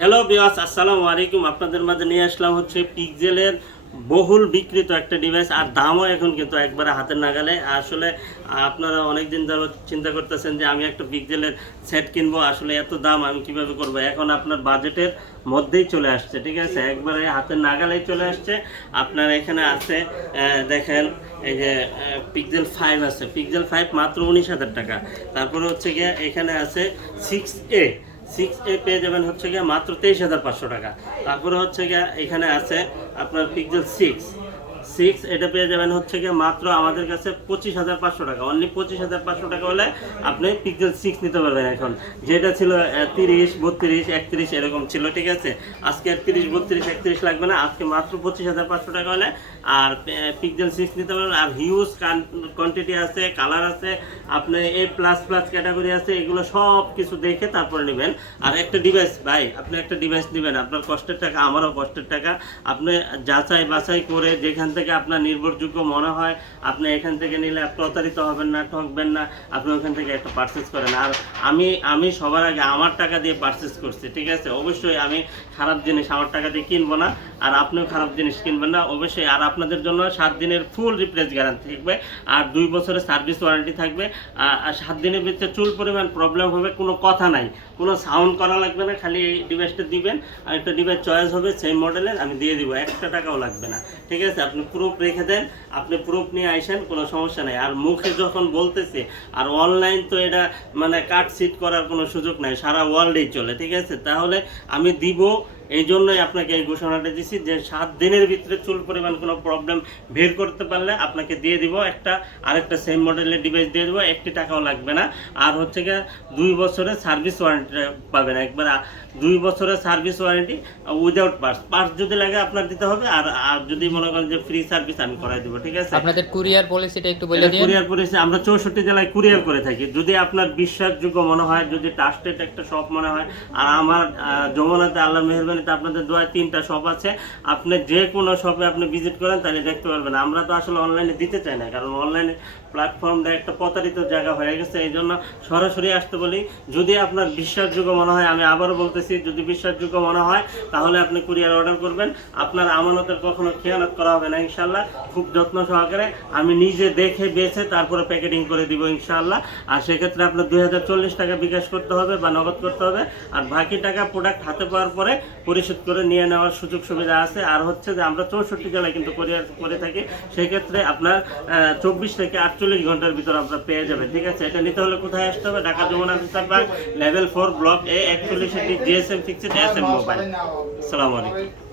Hello viewers, আসসালামু আলাইকুম। আপনাদের মাঝে নিয়ে আসলাম হচ্ছে পিক্সেলের বহুল বিক্রিত একটা ডিভাইস, আর দামও এখন কিন্তু একবারে হাতের নাগালে। আসলে আপনারা অনেক দিন যাবত চিন্তা করতেছেন যে আমি একটা পিক্সেলের সেট কিনবো, আসলে এত দাম আমি কিভাবে করব। এখন আপনার বাজেটের মধ্যেই চলে আসছে, ঠিক আছে, একবারে হাতের নাগালেই চলে আসছে। আপনার এখানে আছে দেখেন, এই যে পিক্সেল 5 আছে, পিক্সেল 5 মাত্র 19,000 টাকা। তারপরে হচ্ছে গিয়ে এখানে আছে 6A পেয়ে যাবেন হচ্ছে গিয়ে মাত্র 23,500 টাকা। তারপরে হচ্ছে গিয়ে এখানে আছে আপনার পিক্সেল 6 এটা পেয়ে যাবেন হচ্ছে গিয়ে মাত্র আমাদের কাছে 25,500 টাকা। অনলি 25,500 টাকা হলে আপনি পিক্সেল 6 নিতে পারবেন। এখন যেটা ছিল 30, 32, 31 এরকম ছিল, ঠিক আছে। আজকে আর 30, 32, 31 লাগবে না, আজকে মাত্র 25,500 টাকা হলে আর পিক্সেল 6 নিতে পারবেন। আর হিউজ কোয়ান্টিটি আছে, কালার আছে, আপনার A++ ক্যাটাগরি আছে, এগুলো সব কিছু দেখে তারপরে নেবেন। আর একটা ডিভাইস ভাই, আপনি একটা ডিভাইস নেবেন, আপনার কষ্টের টাকা, আমারও কষ্টের টাকা। আপনি যাচাই বাছাই করে যেখান থেকে আপনার নির্ভরযোগ্য মনে হয় আপনি এখান থেকে নিলে প্রতারিত হবেন না, ঠকবেন না। আপনি ওখান থেকে একটা পারচেস করেন। আর আমি সবার আগে আমার টাকা দিয়ে পারচেস করছি, ঠিক আছে। অবশ্যই আমি খারাপ জিনিস আমার টাকা দিয়ে কিনবো না, আর আপনিও খারাপ জিনিস কিনবেন না অবশ্যই। আর আপনাদের জন্য 7 দিনের ফুল রিপ্লেস গ্যারান্টি থাকবে, আর 2 বছরের সার্ভিস ওয়ারেন্টি থাকবে। আর 7 দিনের ভিতরে চুল পরিমাণ প্রবলেম হবে কোনো কথা নাই, কোনো সাউন্ড করা লাগবে না, খালি এই ডিভাইসটা দিবেন। আর একটা ডিভাইস চয়েস হবে সেম মডেলের, আমি দিয়ে দিব, 1 টাকাও লাগবে না, ঠিক আছে। আপনি প্রুফ রেখে দেন, আপনি প্রুফ নিয়ে আসেন, কোনো সমস্যা নেই। আর মুখে যখন বলতেছে, আর অনলাইন তো এটা মানে কাট সিট করার কোনো সুযোগ নাই, সারা ওয়ার্ল্ডেই চলে, ঠিক আছে। তাহলে আমি দিব, এই জন্যই আপনাকে এই ঘোষণাটা দিচ্ছি যে 7 দিনের ভিতরে চুল পরিমাণ কোনো প্রবলেম বের করতে পারলে আপনাকে দিয়ে দিব আরেকটা সেম মডেলের ডিভাইস দিয়ে দেবো, 1 টাকাও লাগবে না। আর হচ্ছে গিয়ে 2 বছরের সার্ভিস ওয়ারেন্টি পাবেন, একবার 2 বছরের সার্ভিস ওয়ারেন্টি উইদাউট পার্টস যদি লাগে আপনার দিতে হবে। আর যদি মনে করেন যে ফ্রি সার্ভিস আমি করাই দেবো, ঠিক আছে। আপনাদের কুরিয়ার পলিসিটা একটু বলে দিন। কুরিয়ার পলিসি আমরা 64 জেলায় কুরিয়ার করে থাকি। যদি আপনার বিশ্বাসযোগ্য মনে হয়, যদি ট্রাস্টেড একটা শপ মনে হয়, আর আমার যমুনাতে আল্লাহ মেহেরবানিতে আপনাদের দোয়ায় 3টা শপ আছে, আপনি যে কোনো শপে আপনি ভিজিট করেন তাহলে দেখতে পারবেন। আমরা তো আসলে অনলাইনে দিতে চাই না, কারণ অনলাইনে প্ল্যাটফর্মটা একটা প্রতারিত জায়গা হয়ে গেছে, এই জন্য সরাসরি আসতে বলি। যদি আপনার বিশ্বাসযোগ্য মনে হয়, আমি আবারও বলতেছি, যদি বিশ্বাসযোগ্য মনে হয় তাহলে আপনি কুরিয়ার অর্ডার করবেন। আপনার আমানতের কখনো খেয়ানত করা হবে না ইনশাল্লাহ, খুব যত্ন সহকারে আমি নিজে দেখে বেছে তারপরে প্যাকেটিং করে দিব ইনশাল্লাহ। আর সেক্ষেত্রে আপনার 2040 টাকা বিকাশ করতে হবে বা নগদ করতে হবে, আর বাকি টাকা প্রোডাক্ট হাতে পাওয়ার পরে পরিশোধ করে নিয়ে নেওয়ার সুযোগ সুবিধা আছে। আর হচ্ছে যে আমরা 64 জেলায় কিন্তু কুরিয়ার করে থাকি, সেক্ষেত্রে আপনার 24 থেকে 48 ঘন্টার ভিতর আপনার পেয়ে যাবে, ঠিক আছে। এটা নিতে হলে কোথায় আসতে হবে? Dhaka Jamuna Future Park, level 4, block A, 41 GSM fixed SM mobile. আসসালামু আলাইকুম।